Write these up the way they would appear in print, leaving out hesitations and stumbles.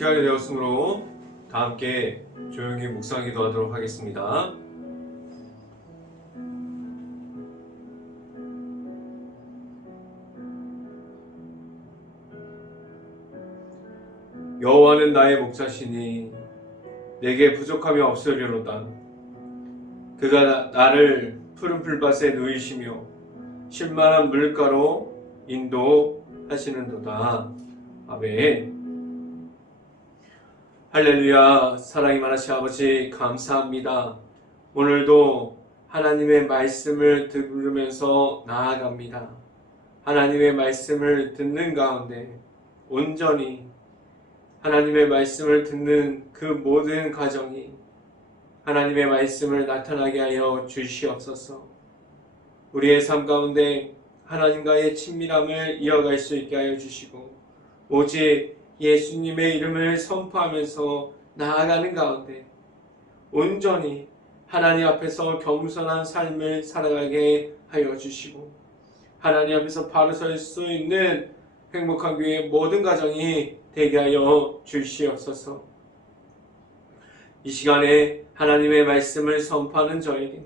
시간이 되었으므로 다 함께 조용히 묵상 기도하도록 하겠습니다. 여호와는 나의 목자시니 내게 부족함이 없으리로다. 그가 나를 푸른 풀밭에 누이시며 쉴만한 물가로 인도하시는도다. 아멘. 할렐루야. 사랑이 많으신 아버지 감사합니다. 오늘도 하나님의 말씀을 들으면서 나아갑니다. 하나님의 말씀을 듣는 가운데 온전히 하나님의 말씀을 듣는 그 모든 가정이 하나님의 말씀을 나타나게 하여 주시옵소서. 우리의 삶 가운데 하나님과의 친밀함을 이어갈 수 있게 하여 주시고 오직 예수님의 이름을 선포하면서 나아가는 가운데 온전히 하나님 앞에서 겸손한 삶을 살아가게 하여 주시고 하나님 앞에서 바로 설 수 있는 행복한 교회의 모든 가정이 되게 하여 주시옵소서. 이 시간에 하나님의 말씀을 선포하는 저에게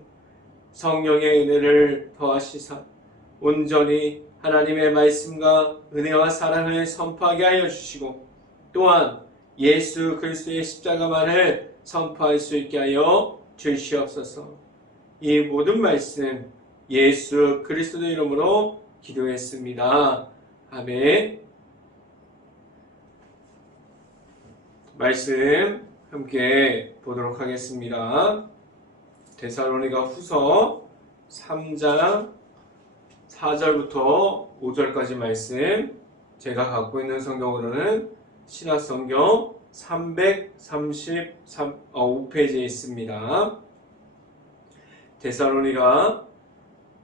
성령의 은혜를 더하시사 온전히 하나님의 말씀과 은혜와 사랑을 선포하게 하여 주시고 또한 예수 그리스도의 십자가만을 선포할 수 있게 하여 주시옵소서. 이 모든 말씀 예수 그리스도의 이름으로 기도했습니다. 아멘. 말씀 함께 보도록 하겠습니다. 데살로니가 후서 3장 4절부터 5절까지 말씀, 제가 갖고 있는 성경으로는 신약성경 335페이지에 있습니다. 데살로니가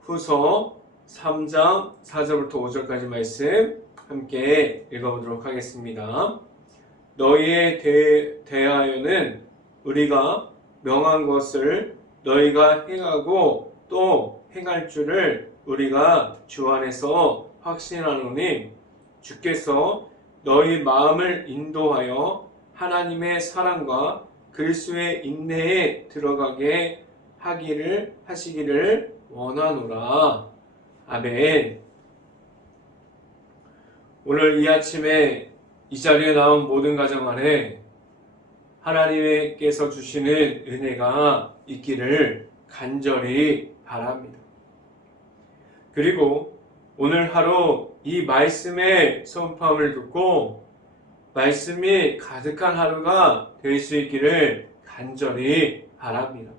후서 3장 4절부터 5절까지 말씀 함께 읽어보도록 하겠습니다. 너희에 대하여는 우리가 명한 것을 너희가 행하고 또 행할 줄을 우리가 주 안에서 확신하노니 주께서 너희 마음을 인도하여 하나님의 사랑과 그리스도의 인내에 들어가게 하시기를 원하노라. 아멘. 오늘 이 아침에 이 자리에 나온 모든 가정 안에 하나님께서 주시는 은혜가 있기를 간절히 바랍니다. 그리고 오늘 하루 이 말씀의 선포함을 듣고 말씀이 가득한 하루가 될 수 있기를 간절히 바랍니다.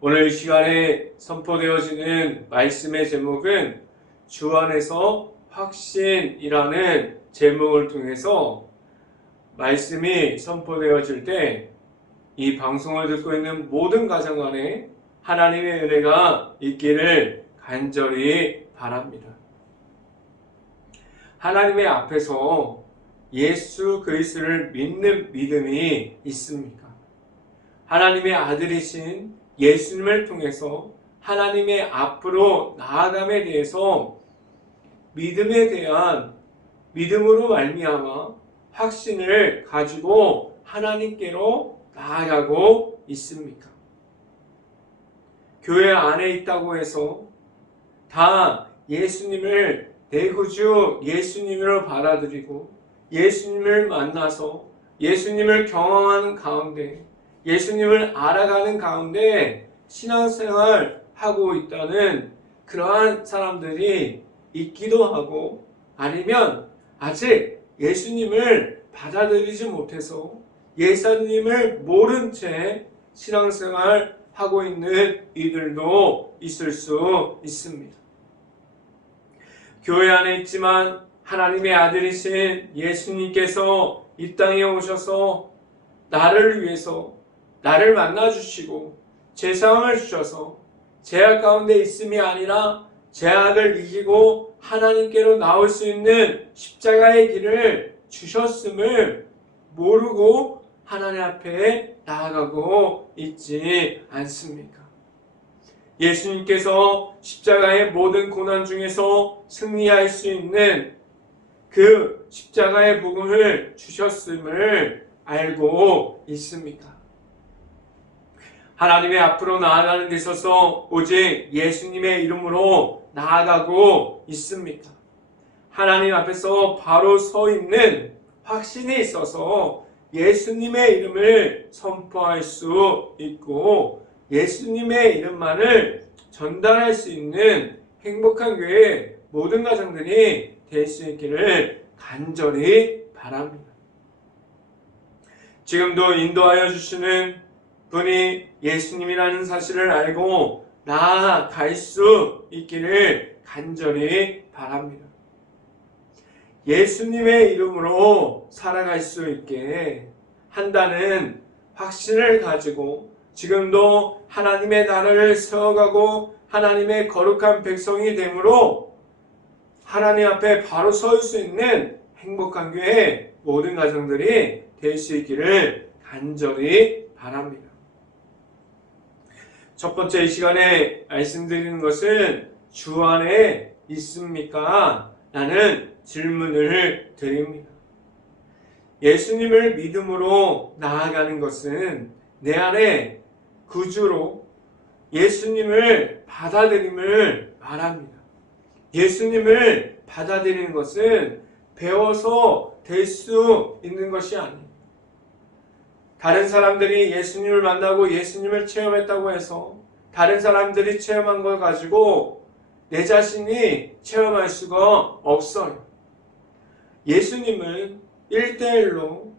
오늘 이 시간에 선포되어지는 말씀의 제목은 주 안에서 확신이라는 제목을 통해서 말씀이 선포되어질 때 이 방송을 듣고 있는 모든 가정 안에 하나님의 은혜가 있기를 간절히 바랍니다. 하나님의 앞에서 예수 그리스도를 믿는 믿음이 있습니까? 하나님의 아들이신 예수님을 통해서 하나님의 앞으로 나아감에 대해서 믿음에 대한 믿음으로 말미암아 확신을 가지고 하나님께로 나아가고 있습니까? 교회 안에 있다고 해서 다 예수님을 내 구주 예수님으로 받아들이고 예수님을 만나서 예수님을 경험하는 가운데 예수님을 알아가는 가운데 신앙생활 하고 있다는 그러한 사람들이 있기도 하고 아니면 아직 예수님을 받아들이지 못해서 예수님을 모른 채 신앙생활 하고 있는 이들도 있을 수 있습니다. 교회 안에 있지만 하나님의 아들이신 예수님께서 이 땅에 오셔서 나를 위해서 나를 만나주시고 제사함을 주셔서 죄악 가운데 있음이 아니라 죄악을 이기고 하나님께로 나올 수 있는 십자가의 길을 주셨음을 모르고 하나님 앞에 나아가고 있지 않습니까? 예수님께서 십자가의 모든 고난 중에서 승리할 수 있는 그 십자가의 복음을 주셨음을 알고 있습니까? 하나님의 앞으로 나아가는 데 있어서 오직 예수님의 이름으로 나아가고 있습니까? 하나님 앞에서 바로 서 있는 확신이 있어서 예수님의 이름을 선포할 수 있고 예수님의 이름만을 전달할 수 있는 행복한 교회 모든 가정들이 될 수 있기를 간절히 바랍니다. 지금도 인도하여 주시는 분이 예수님이라는 사실을 알고 나아갈 수 있기를 간절히 바랍니다. 예수님의 이름으로 살아갈 수 있게 한다는 확신을 가지고 지금도 하나님의 나라를 세워가고 하나님의 거룩한 백성이 되므로 하나님 앞에 바로 설 수 있는 행복한 교회 모든 가정들이 될 수 있기를 간절히 바랍니다. 첫 번째 이 시간에 말씀드리는 것은 주 안에 있습니까? 라는 질문을 드립니다. 예수님을 믿음으로 나아가는 것은 내 안에 구주로 예수님을 받아들임을 말합니다. 예수님을 받아들이는 것은 배워서 될 수 있는 것이 아닙니다. 다른 사람들이 예수님을 만나고 예수님을 체험했다고 해서 다른 사람들이 체험한 걸 가지고 내 자신이 체험할 수가 없어요. 예수님은 1대1로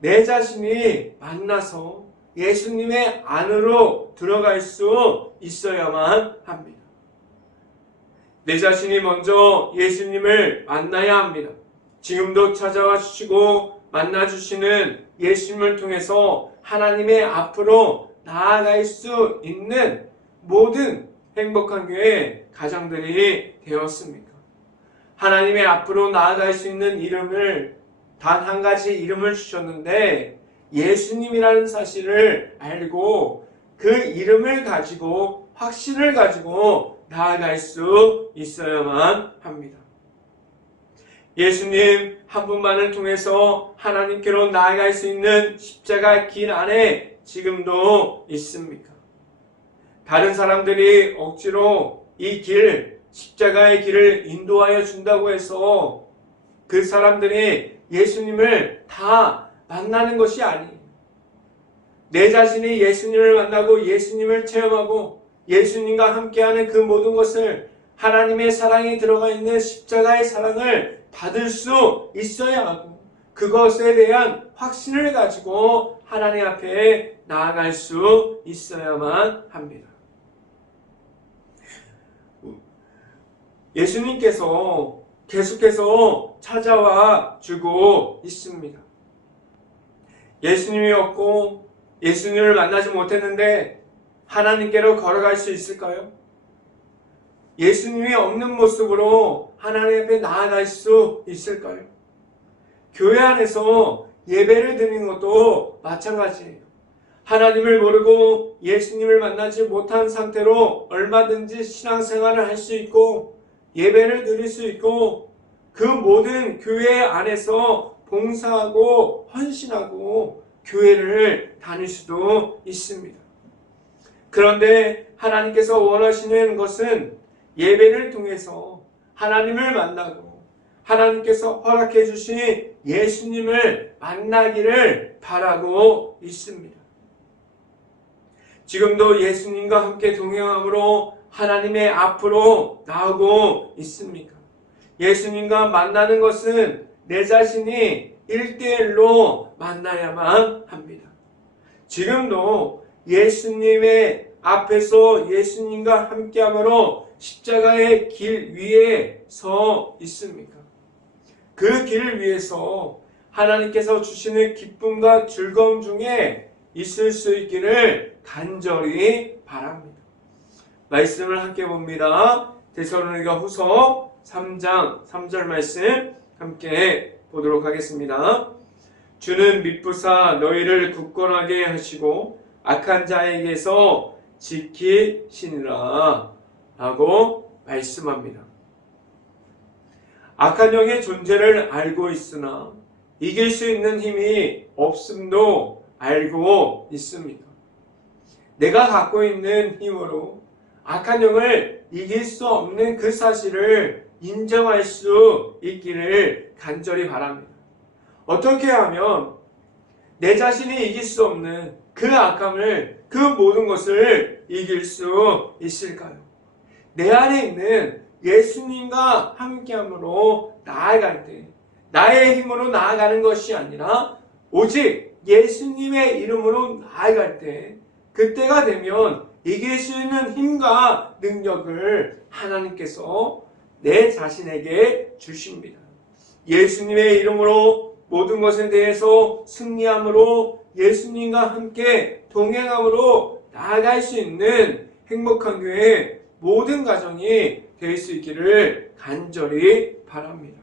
내 자신이 만나서 예수님의 안으로 들어갈 수 있어야만 합니다. 내 자신이 먼저 예수님을 만나야 합니다. 지금도 찾아와 주시고 만나 주시는 예수님을 통해서 하나님의 앞으로 나아갈 수 있는 모든 행복한 교회 가정들이 되었습니까? 하나님의 앞으로 나아갈 수 있는 이름을 단 한 가지 이름을 주셨는데 예수님이라는 사실을 알고 그 이름을 가지고 확신을 가지고 나아갈 수 있어야만 합니다. 예수님 한 분만을 통해서 하나님께로 나아갈 수 있는 십자가 길 안에 지금도 있습니까? 다른 사람들이 억지로 이 길, 십자가의 길을 인도하여 준다고 해서 그 사람들이 예수님을 다 만나는 것이 아니에요. 내 자신이 예수님을 만나고 예수님을 체험하고 예수님과 함께하는 그 모든 것을 하나님의 사랑이 들어가 있는 십자가의 사랑을 받을 수 있어야 하고 그것에 대한 확신을 가지고 하나님 앞에 나아갈 수 있어야만 합니다. 예수님께서 계속해서 찾아와 주고 있습니다. 예수님이 없고 예수님을 만나지 못했는데 하나님께로 걸어갈 수 있을까요? 예수님이 없는 모습으로 하나님 앞에 나아갈 수 있을까요? 교회 안에서 예배를 드리는 것도 마찬가지예요. 하나님을 모르고 예수님을 만나지 못한 상태로 얼마든지 신앙생활을 할 수 있고 예배를 드릴 수 있고 그 모든 교회 안에서 봉사하고 헌신하고 교회를 다닐 수도 있습니다. 그런데 하나님께서 원하시는 것은 예배를 통해서 하나님을 만나고 하나님께서 허락해 주신 예수님을 만나기를 바라고 있습니다. 지금도 예수님과 함께 동행함으로 하나님의 앞으로 나오고 있습니까? 예수님과 만나는 것은 내 자신이 1대1로 만나야만 합니다. 지금도 예수님의 앞에서 예수님과 함께함으로 십자가의 길 위에 서 있습니까? 그 길을 위해서 하나님께서 주시는 기쁨과 즐거움 중에 있을 수 있기를 간절히 바랍니다. 말씀을 함께 봅니다. 데살로니가 후서 3장 3절 말씀 함께 보도록 하겠습니다. 주는 미쁘사 너희를 굳건하게 하시고 악한 자에게서 지키시니라 라고 말씀합니다. 악한 영의 존재를 알고 있으나 이길 수 있는 힘이 없음도 알고 있습니다. 내가 갖고 있는 힘으로 악한 영을 이길 수 없는 그 사실을 인정할 수 있기를 간절히 바랍니다. 어떻게 하면 내 자신이 이길 수 없는 그 악함을, 그 모든 것을 이길 수 있을까요? 내 안에 있는 예수님과 함께함으로 나아갈 때, 나의 힘으로 나아가는 것이 아니라 오직 예수님의 이름으로 나아갈 때, 그때가 되면 이길 수 있는 힘과 능력을 하나님께서 내 자신에게 주십니다. 예수님의 이름으로 모든 것에 대해서 승리함으로, 예수님과 함께 동행함으로 나아갈 수 있는 행복한 교회 모든 가정이 될 수 있기를 간절히 바랍니다.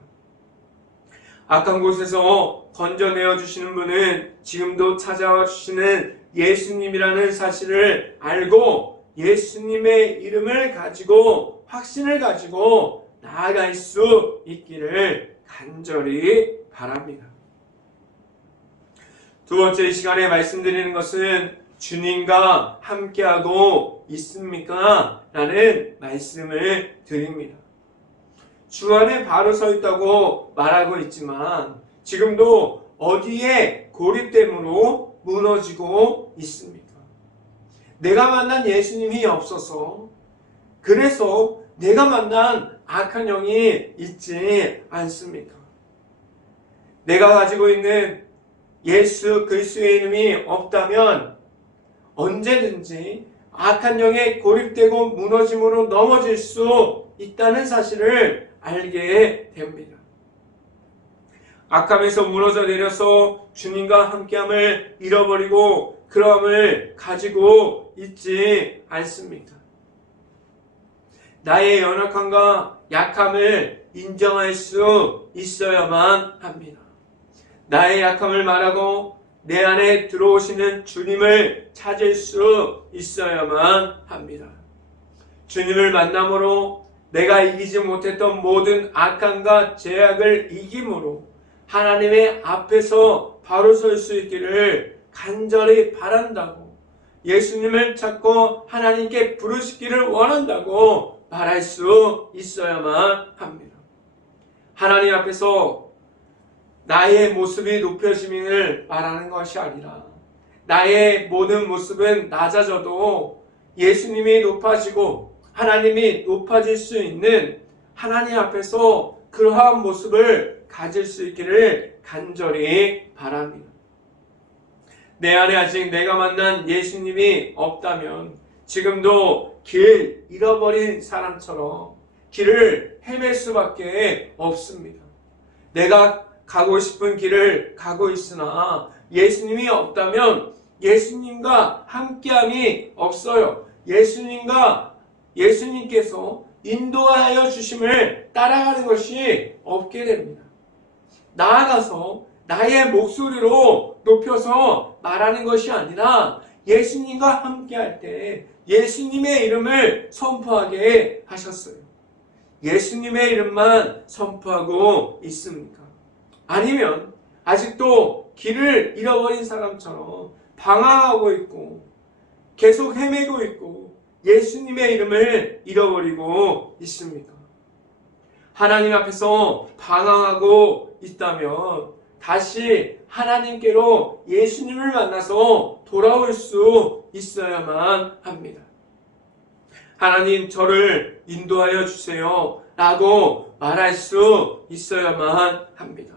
악한 곳에서 건져내어 주시는 분은 지금도 찾아와 주시는 예수님이라는 사실을 알고 예수님의 이름을 가지고 확신을 가지고 나아갈 수 있기를 간절히 바랍니다. 두 번째 이 시간에 말씀드리는 것은 주님과 함께하고 있습니까? 라는 말씀을 드립니다. 주 안에 바로 서 있다고 말하고 있지만 지금도 어디에 고립됨으로 무너지고 있습니까? 내가 만난 예수님이 없어서, 그래서 내가 만난 악한 영이 있지 않습니까? 내가 가지고 있는 예수 그리스도의 이름이 없다면 언제든지 악한 영에 고립되고 무너짐으로 넘어질 수 있다는 사실을 알게 됩니다. 악함에서 무너져 내려서 주님과 함께함을 잃어버리고 그러함을 가지고 있지 않습니다. 나의 연약함과 약함을 인정할 수 있어야만 합니다. 나의 약함을 말하고 내 안에 들어오시는 주님을 찾을 수 있어야만 합니다. 주님을 만남으로 내가 이기지 못했던 모든 악함과 죄악을 이김으로 하나님의 앞에서 바로 설 수 있기를 간절히 바란다고, 예수님을 찾고 하나님께 부르시기를 원한다고 말할 수 있어야만 합니다. 하나님 앞에서 나의 모습이 높여짐을 말하는 것이 아니라 나의 모든 모습은 낮아져도 예수님이 높아지고 하나님이 높아질 수 있는 하나님 앞에서 그러한 모습을 가질 수 있기를 간절히 바랍니다. 내 안에 아직 내가 만난 예수님이 없다면 지금도 길 잃어버린 사람처럼 길을 헤맬 수밖에 없습니다. 내가 가고 싶은 길을 가고 있으나 예수님이 없다면 예수님과 함께함이 없어요. 예수님께서 인도하여 주심을 따라가는 것이 없게 됩니다. 나아가서 나의 목소리로 높여서 말하는 것이 아니라 예수님과 함께할 때 예수님의 이름을 선포하게 하셨어요. 예수님의 이름만 선포하고 있습니까? 아니면 아직도 길을 잃어버린 사람처럼 방황하고 있고 계속 헤매고 있고 예수님의 이름을 잃어버리고 있습니까? 하나님 앞에서 방황하고 있다면 다시 하나님께로 예수님을 만나서 돌아올 수 있어야만 합니다. 하나님, 저를 인도하여 주세요 라고 말할 수 있어야만 합니다.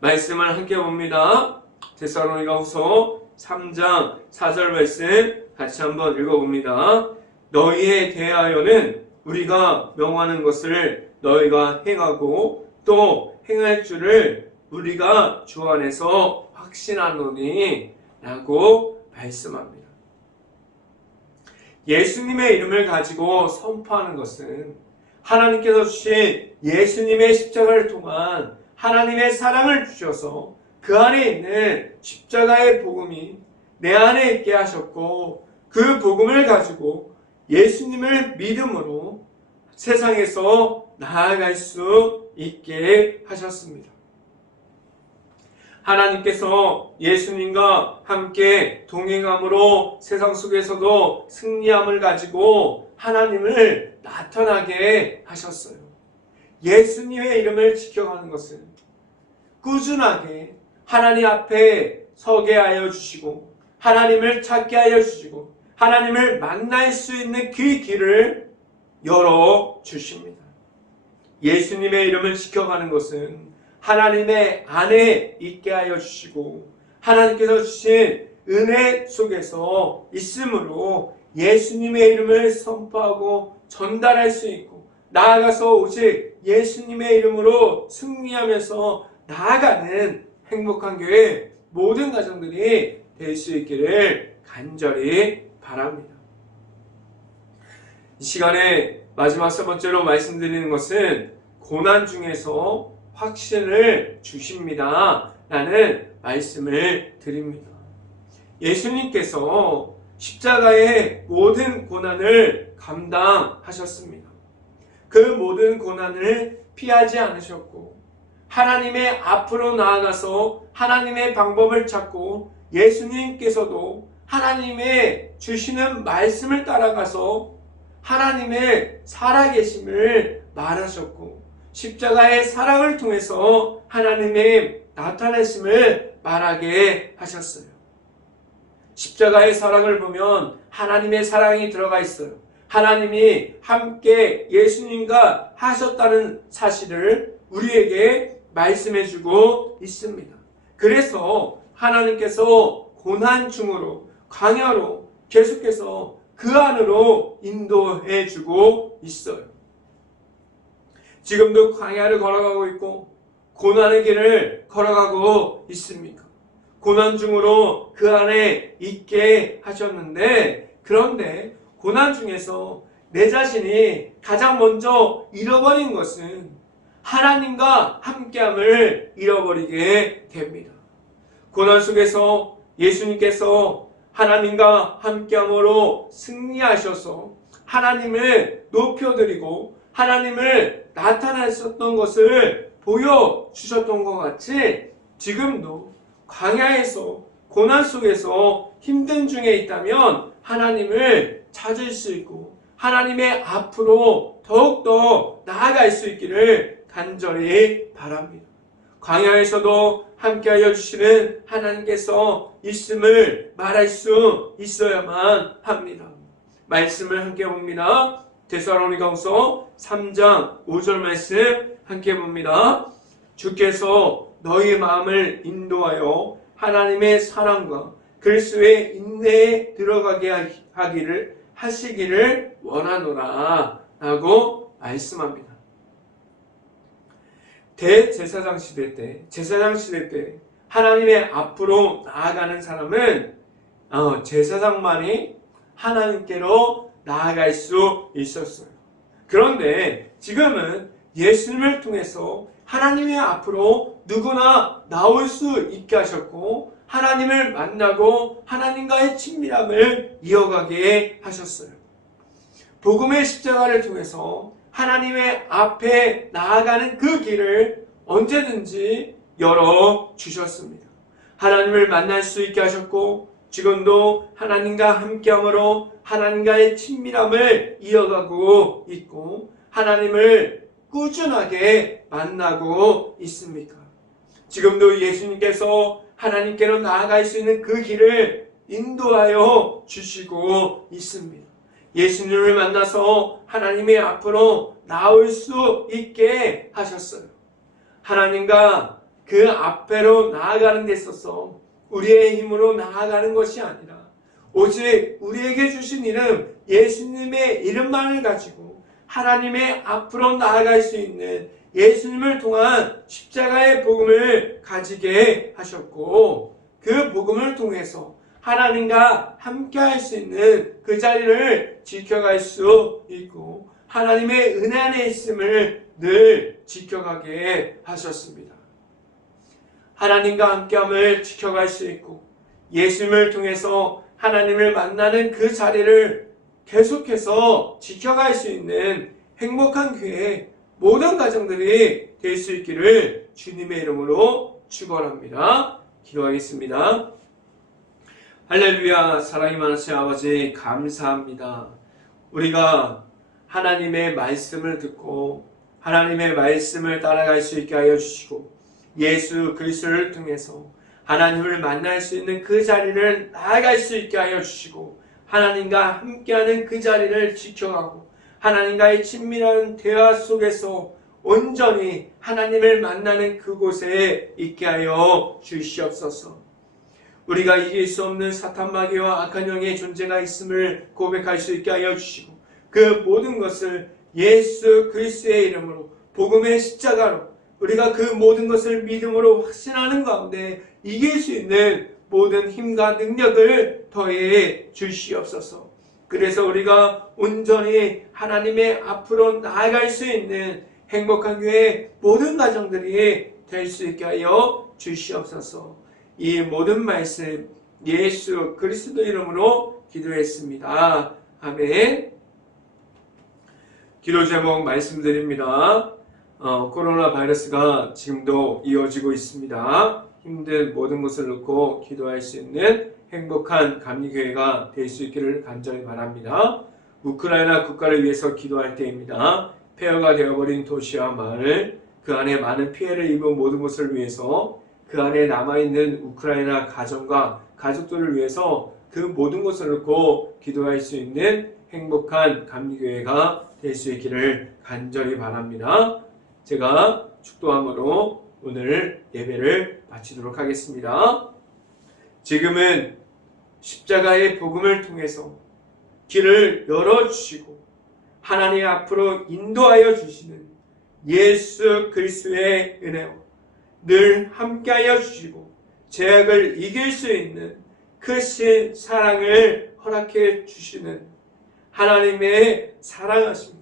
말씀을 함께 봅니다. 데살로니가후서 3장 4절 말씀 같이 한번 읽어봅니다. 너희에 대하여는 우리가 명하는 것을 너희가 행하고 또 행할 줄을 우리가 주 안에서 확신하노니 라고 말씀합니다. 예수님의 이름을 가지고 선포하는 것은 하나님께서 주신 예수님의 십자가를 통한 하나님의 사랑을 주셔서 그 안에 있는 십자가의 복음이 내 안에 있게 하셨고 그 복음을 가지고 예수님을 믿음으로 세상에서 나아갈 수 있게 하셨습니다. 하나님께서 예수님과 함께 동행함으로 세상 속에서도 승리함을 가지고 하나님을 나타나게 하셨어요. 예수님의 이름을 지켜가는 것은 꾸준하게 하나님 앞에 서게 하여 주시고 하나님을 찾게 하여 주시고 하나님을 만날 수 있는 그 길을 열어 주십니다. 예수님의 이름을 지켜가는 것은 하나님의 안에 있게 하여 주시고 하나님께서 주신 은혜 속에서 있으므로 예수님의 이름을 선포하고 전달할 수 있고 나아가서 오직 예수님의 이름으로 승리하면서 나아가는 행복한 교회 모든 가정들이 될 수 있기를 간절히 바랍니다. 이 시간에 마지막 세 번째로 말씀드리는 것은 고난 중에서 확신을 주십니다 라는 말씀을 드립니다. 예수님께서 십자가의 모든 고난을 감당하셨습니다. 그 모든 고난을 피하지 않으셨고 하나님의 앞으로 나아가서 하나님의 방법을 찾고 예수님께서도 하나님의 주시는 말씀을 따라가서 하나님의 살아계심을 말하셨고 십자가의 사랑을 통해서 하나님의 나타내심을 말하게 하셨어요. 십자가의 사랑을 보면 하나님의 사랑이 들어가 있어요. 하나님이 함께 예수님과 하셨다는 사실을 우리에게 말씀해주고 있습니다. 그래서 하나님께서 고난 중으로 광야로 계속해서 그 안으로 인도해주고 있어요. 지금도 광야를 걸어가고 있고 고난의 길을 걸어가고 있습니까? 고난 중으로 그 안에 있게 하셨는데 그런데 고난 중에서 내 자신이 가장 먼저 잃어버린 것은 하나님과 함께함을 잃어버리게 됩니다. 고난 속에서 예수님께서 하나님과 함께함으로 승리하셔서 하나님을 높여드리고 하나님을 나타내셨던 것을 보여주셨던 것 같이 지금도 광야에서 고난 속에서 힘든 중에 있다면 하나님을 찾을 수 있고 하나님의 앞으로 더욱더 나아갈 수 있기를 간절히 바랍니다. 광야에서도 함께하여 주시는 하나님께서 있음을 말할 수 있어야만 합니다. 말씀을 함께 봅니다. 데살로니가후서 3장 5절 말씀 함께 봅니다. 주께서 너희 마음을 인도하여 하나님의 사랑과 그리스도의 인내에 들어가게 하시기를 원하노라 라고 말씀합니다. 대제사장 시대 때 하나님의 앞으로 나아가는 사람은 제사장만이 하나님께로 나아갈 수 있었어요. 그런데 지금은 예수님을 통해서 하나님의 앞으로 누구나 나올 수 있게 하셨고 하나님을 만나고 하나님과의 친밀함을 이어가게 하셨어요. 복음의 십자가를 통해서 하나님의 앞에 나아가는 그 길을 언제든지 열어주셨습니다. 하나님을 만날 수 있게 하셨고 지금도 하나님과 함께함으로 하나님과의 친밀함을 이어가고 있고 하나님을 꾸준하게 만나고 있습니까? 지금도 예수님께서 하나님께로 나아갈 수 있는 그 길을 인도하여 주시고 있습니다. 예수님을 만나서 하나님의 앞으로 나올 수 있게 하셨어요. 하나님과 그 앞에로 나아가는 데 있어서 우리의 힘으로 나아가는 것이 아니라 오직 우리에게 주신 이름 예수님의 이름만을 가지고 하나님의 앞으로 나아갈 수 있는 예수님을 통한 십자가의 복음을 가지게 하셨고 그 복음을 통해서 하나님과 함께 할 수 있는 그 자리를 지켜갈 수 있고 하나님의 은혜 안에 있음을 늘 지켜가게 하셨습니다. 하나님과 함께함을 지켜갈 수 있고 예수님을 통해서 하나님을 만나는 그 자리를 계속해서 지켜갈 수 있는 행복한 교회 모든 가정들이 될 수 있기를 주님의 이름으로 축원합니다. 기도하겠습니다. 할렐루야. 사랑이 많으신 아버지 감사합니다. 우리가 하나님의 말씀을 듣고 하나님의 말씀을 따라갈 수 있게 하여 주시고 예수 그리스도를 통해서 하나님을 만날 수 있는 그 자리를 나아갈 수 있게 하여 주시고 하나님과 함께하는 그 자리를 지켜가고 하나님과의 친밀한 대화 속에서 온전히 하나님을 만나는 그곳에 있게 하여 주시옵소서. 우리가 이길 수 없는 사탄 마귀와 악한 영의 존재가 있음을 고백할 수 있게 하여 주시고 그 모든 것을 예수 그리스도의 이름으로 복음의 십자가로 우리가 그 모든 것을 믿음으로 확신하는 가운데 이길 수 있는 모든 힘과 능력을 더해 주시옵소서. 그래서 우리가 온전히 하나님의 앞으로 나아갈 수 있는 행복한 교회 모든 가정들이 될 수 있게 하여 주시옵소서. 이 모든 말씀 예수 그리스도 이름으로 기도했습니다. 아멘. 기도 제목 말씀드립니다. 코로나 바이러스가 지금도 이어지고 있습니다. 힘든 모든 것을 놓고 기도할 수 있는 행복한 감리교회가 될 수 있기를 간절히 바랍니다. 우크라이나 국가를 위해서 기도할 때입니다. 폐허가 되어버린 도시와 마을, 그 안에 많은 피해를 입은 모든 것을 위해서 그 안에 남아있는 우크라이나 가정과 가족들을 위해서 그 모든 것을 놓고 기도할 수 있는 행복한 감리교회가 될 수 있기를 간절히 바랍니다. 제가 축도함으로 오늘 예배를 마치도록 하겠습니다. 지금은 십자가의 복음을 통해서 길을 열어주시고 하나님 앞으로 인도하여 주시는 예수 그리스도의 은혜와 늘 함께하여 주시고 죄악을 이길 수 있는 크신 사랑을 허락해 주시는 하나님의 사랑하심,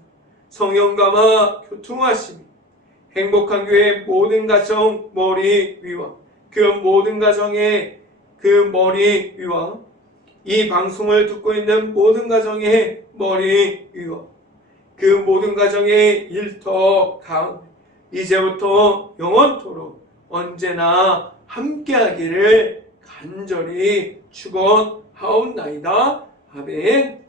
성령감화 교통하심, 행복한 교회 모든 가정 머리 위와 그 모든 가정의 그 머리 위와 이 방송을 듣고 있는 모든 가정의 머리 위와 그 모든 가정의 일터 가운데 이제부터 영원토록 언제나 함께하기를 간절히 축원하옵나이다. 아멘.